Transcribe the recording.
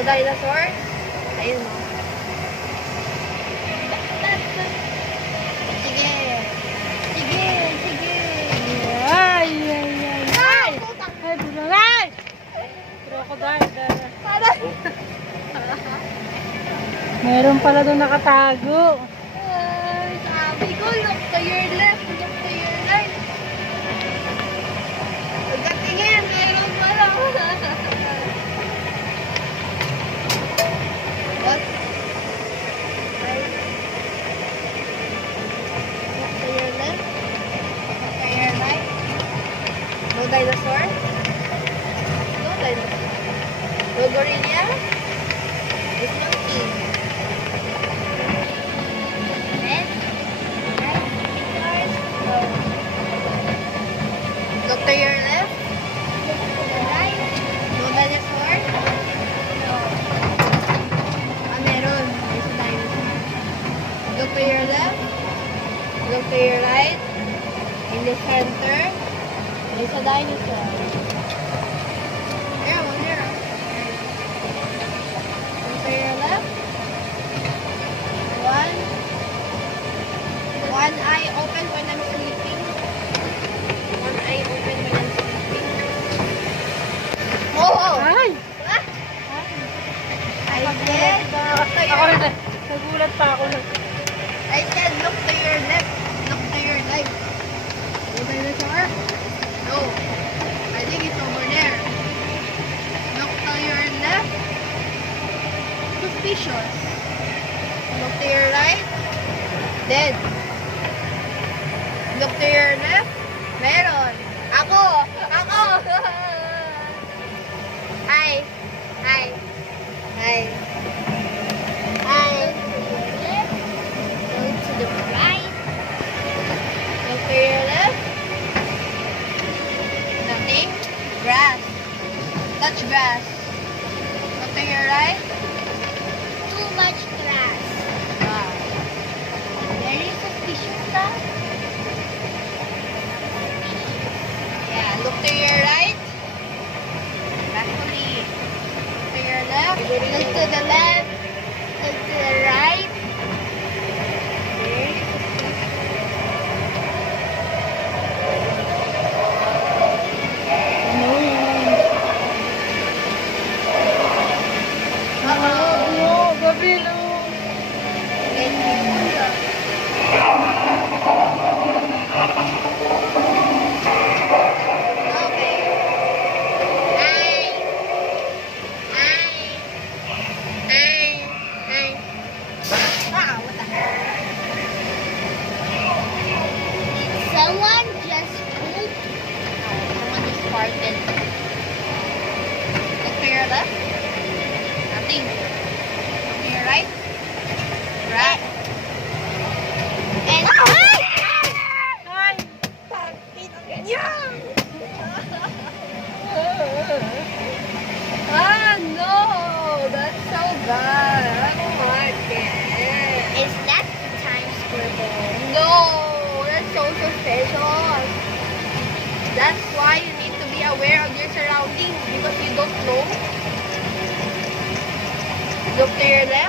No dinosaur. Ayun mo. Sige. Sige. Sige. Ay, ay, ay. Ay! Ay, bunalay! Crocodile. Meron pala doon nakatago. Ay, sabi ko, look to your left, look to your right. Pagkatingin, meron pala. What? Right. Look to your left, look to your right. No dinosaur? No dinosaur. No gorilla? It's monkey. Look to your left. Look to the right. No dinosaur? No. Meron. There's a dinosaur. Look to your left. Look to your right. In the center, there's a dinosaur. There, one there. Look to your left. One eye open when I'm sleeping. One eye open when I'm sleeping. Oh! Ay! Ah! I said, look to Ako your na. Nagulat pa ako. I said, look to your left. Look to your right. No dinosaur? No. I think it's over there. Look to your left. Suspicious. Look to your right. Dead. Look to your left. Meron. Ako! Ako! Hi. Hi. Hi. Hi. Go to the right. Look to your left. Nothing. Grass. Touch grass. Look to your right. Too much grass. Wow. Very suspicious, huh? Yeah, look to your right. Carefully. Look to your left. Look to the left. Look to the right. Very Ano yun? Uh-oh. Ano? Gabilo. Okay. Hi. Hi. Hi. Hi. Ah, what the heck? Did someone just poop? Someone just farted. Look to your left. Nothing. Look to your right. Right. And Ay! bakit ang ganyan? Ah, no! That's so bad. I don't like it. Is that the Times Square ball? No! That's so suspicious. That's why you need to be aware of your surroundings because you don't know. Look to your left.